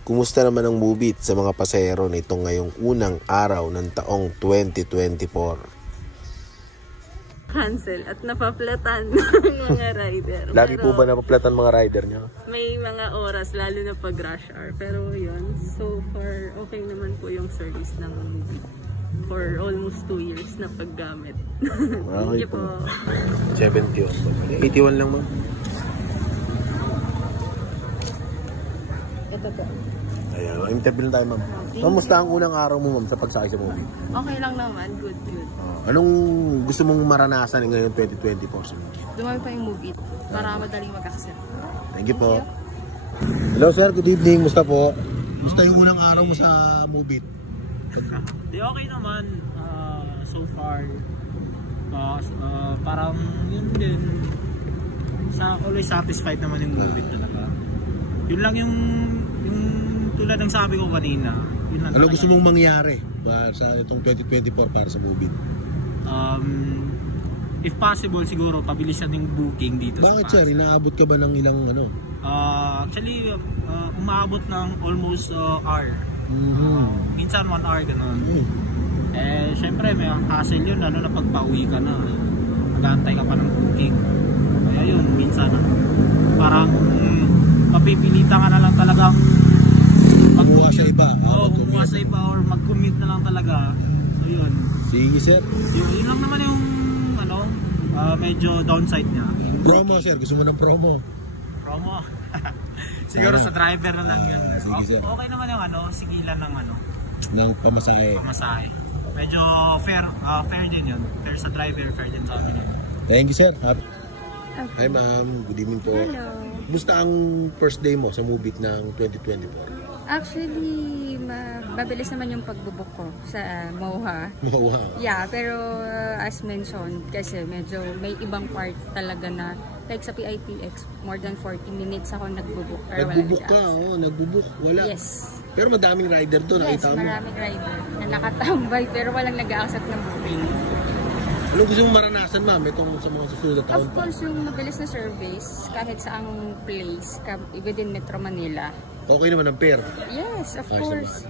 Kumusta naman ang Move It sa mga pasahero nito ngayong unang araw ng taong 2024? Cancel at napaplatan ng mga rider. Lagi Pero po ba napaplatan mga rider niya? may mga oras, lalo na pag rush hour. Pero yun, so far, okay naman po yung service ng Move It. For almost 2 years na paggamit. Thank you po. 71. 81 lang ma'am. Ito po. Ayan, interview lang tayo ma'am. Kamusta ang unang araw mo ma'am sa pagsakay sa Move It? Okay lang naman, good. Anong gusto mong maranasan ngayon 2024 sa Move It? Dumami pa yung Move It para madaling mag-accept. Thank you po. Hello sir, good evening. Musta po? Musta yung unang araw mo sa Move It? Di okay naman so far. Parang yun din. Always satisfied naman yung Move It talaga. Yun lang yung tulad ng sabi ko kanina. Yun lang Ano talaga. gusto mong mangyari sa itong 2024 para sa Move It? If possible siguro pabilisan yung booking dito. Bakit sa sir? Pasay. Inaabot ka ba ng ilang ano? Actually umaabot ng almost hour. Minsan 1 hour ganun. Eh syempre may hassle yun lalo na pag pauwi ka na. Mag-aantay ka pa ng booking. Kaya yun minsan parang mapipilitan ka na lang talagang Kumuha sa iba. Oo, kumuha sa iba or mag-commute na lang talaga. So yun. Sige sir. Yun lang naman yung medyo downside niya. Promo sir, gusto mo ng promo? Promo. Siguro sa driver na lang yun. Sige sir. Okay naman yung sigilan ng Ng pamasahe. pamasahe. Medyo fair din yun. Fair sa driver, fair din sa amin. Thank you sir. Hi ma'am, good evening po. Hello. Kumusta ang first day mo sa Move It ng 2024? Actually, mabilis naman yung pagbubuk ko sa MOHA. Wow. Yeah, pero as mentioned, kasi medyo may ibang part talaga na, like sa PITX, more than 40 minutes ako nagbubuk. Nagbubuk ka, nagbubuk. Wala. Yes. Pero madaming rider doon, Yes, nakita mo. maraming rider na nakatambay pero walang nag-a-accept ng booking. Ano gusto mong maranasan ma'am itong sa mga susunod na taon? Of course, yung mabilis na service, kahit saang place, within Metro Manila. Okay naman ang pair. Yes, of Ayos course.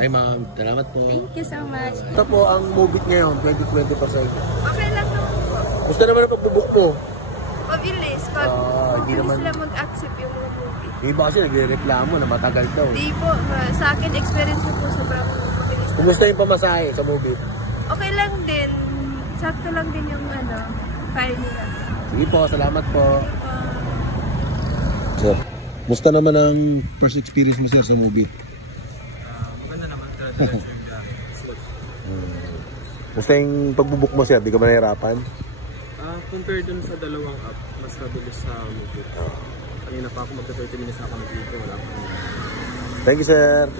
Hi ma'am, salamat po. Thank you so much. Ito po ang Move It ngayon, 2024 sa ito. Okay lang naman po. Gusto naman ang pagbubuk mo? Mabilis. Hindi Mabilis naman. sila mag-accept yung mga movie. Yung iba kasi nagre-reklamo na matagal daw. Di po. Sa akin, experience ko po sobrang mabilis. Kumusta yung pamasahe sa Move It? Okay lang din. Sakto lang din yung file nila. Sige po, salamat po. Sir, musta naman ang first experience mo sir sa Move It? Maganda naman. Diretso yung biyahe. Musta yung pagbubuk mo sir? Di ka ba nahirapan? Compared dun sa dalawang app, mas mabilis sa Move It. Kanina pa ako magka 30 minutes na ako nag-video, wala pa. Thank you sir.